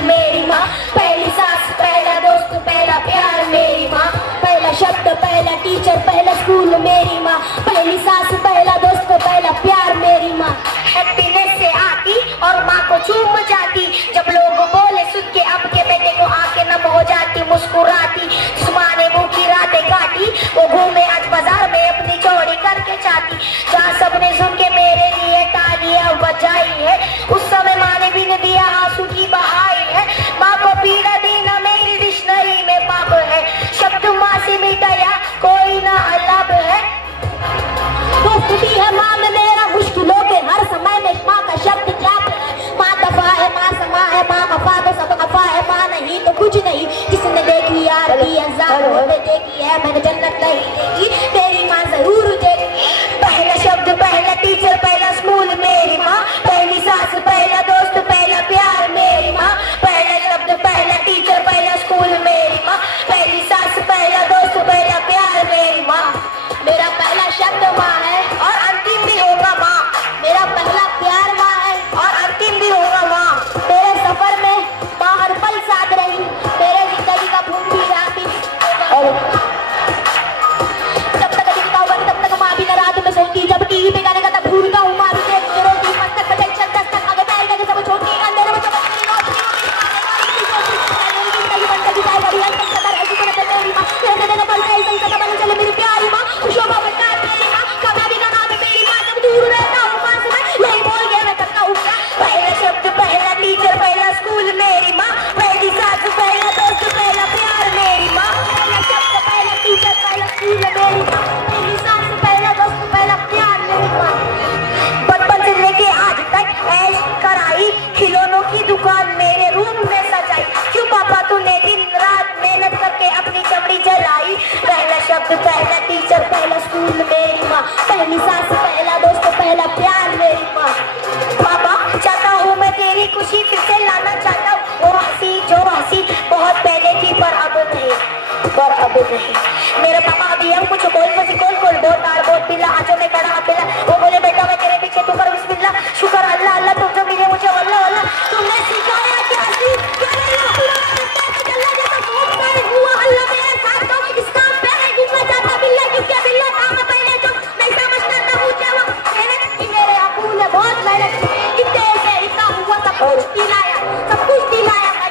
मेरी माँ, पहली सास पहला दोस्त पहला प्यार मेरी माँ, पहला शब्द पहला टीचर पहला स्कूल मेरी माँ, पहली सास पहला दोस्त पहला प्यार मेरी माँ। हैप्पीनेस से आती और माँ को चूम जाती, जब लोग बोले सुन के अब के बेटे को आके नम हो जाती मुस्कुराती। जिस माँ ने मुँह की रातें काटी वो घूमे आज बाजार में अपनी चौड़ी करके चाहती, जहाँ सबने सुन के मेरे लिए तालियां बजाई है, उस समय माँ ने भी न दिया आंसू की बहाई है। माँ को पीड़ा देना मेरी डिक्शनरी में पाप है, शब्द माँ से मिटाया कोई ना अलग है। दोस्ती है माँ में मेरा मुश्किलों के हर समय में, माँ का शब्द जाप है, माँ दफा है माँ समा है, माँ खफा तो सब खफा है, माँ नहीं तो कुछ नहीं। जिसने देखी यार भी हजार होते देखी है, मैंने जन्नत नहीं देखी तेरी माँ जरूर देखी। पहला शब्द पहला टीचर पहला स्कूल मेरी माँ, पहली सास पहला दोस्त पहला प्यार मेरी माँ, पहला शब्द पहला टीचर पहला स्कूल मेरी माँ, पहली सास पहला दोस्त पहला प्यार मेरी माँ। मेरा पहला शब्द माँ है और अंतिम भी होगा माँ, मेरा पहला प्यार माँ है और अंतिम भी होगा माँ। तेरे सफर में माँ हर पल साथ रही, तेरे जिंदगी का खून भी आती, जब तक दिन का वक्त तब तक माँ भी न रात में सोती, जब टीवी पे गाने गाता भूलता हूँ माँ भी देखती रोती, मस्तक पे टेंशन दस्तक आगे बैठ गए सब छोटी अंधेरे में चमकती रोशनी मेरी माँ, कहते देना पड़ता है सही कदम बन चले मेरी प्यारी माँ, शोभा बता मेरी माँ, कभी भी ना नाम मेरी माँ, जब दूर रहता हूँ माँ से मैं यही बोल के मैं करता हूँ। पहला शब्द पहला टीचर पहला स्कूल मेरी माँ, पहली सास पहला दोस्त पहला प्यार मेरी माँ, पहला शब्द पहला टीचर पहला स्कूल मेरी माँ, पहली सास पहला दोस्त पहला प्यार मेरी माँ। बचपन से लेके आज तक ऐश कराई, खिलौनों की दुकान मेरे रूम में सजाई, क्यों पापा तूने दिन रात मेहनत करके अपनी चमड़ी जलाई। पहला शब्द पहला टीचर पहला स्कूल मेरी माँ, पहली सास पहला दोस्त पहला प्यार मेरी माँ। पापा चाहता हूँ मैं तेरी खुशी फिर से लाना चाहता हूँ, वो हंसी जो हंसी बहुत पहले थी पर अब नहीं, पर अब नहीं। मेरे पापा अभी हम कुछ बोल फसी कोल बहुत तार बहुत पिला आजो में बड़ा पिला, वो बोले बेटा मैं तेरे पीछे तू कर बिस्मिल्लाह, शुक्र अल्लाह अल्लाह तुम जो मिले मुझे वल्लाह वल्लाह, तुमने सिखाया क्या सी क्या नहीं अल्लाह जैसा खूब सारे हुआ अल्लाह मेरे साथ तो इसका पहले घूमना चाहता बिल्ला क्योंकि बिल्ला काम पहले जो नहीं समझता था मुझे वो मेहनत की मेरे अबू ने बहुत मेहनत की, इतने से इतना हुआ सब कुछ दिलाया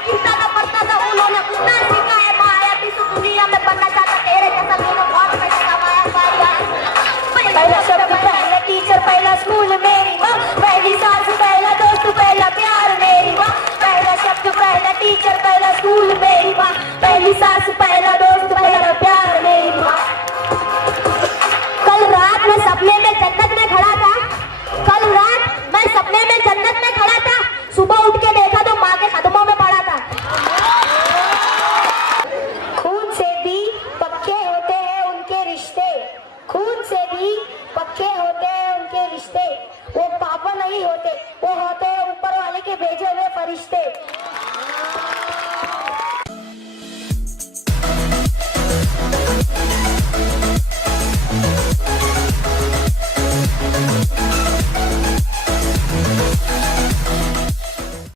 इतना ना पड़ता था उन्होंने उतना सिखाया। माँ आया थी दुनिया में बनना चाहता तेरे जैसा मैंने बहुत पैसा कमाया पाया। पहला शब्द पहला टीचर पहला स्कूल मेरी माँ, पहली सास पहला दोस्त पहला प्यार मेरी माँ, पहला शब्द पहला टीचर पहला स्कूल मेरी माँ, पहली सास पहला दोस्त पहला प्यार मेरी माँ। कल रात मैं सपने में जन्नत में खड़ा था, कल रात मैं सपने में जन्नत में खड़ा था, सुबह उठ के देखा तो माँ के कदमों में पड़ा था। खून से भी पक्के होते हैं उनके रिश्ते, खून से भी पक्के होते हैं उनके रिश्ते, वो पापा नहीं होते, वो होते हैं ऊपर वाले के भेजे हुए फरिश्ते।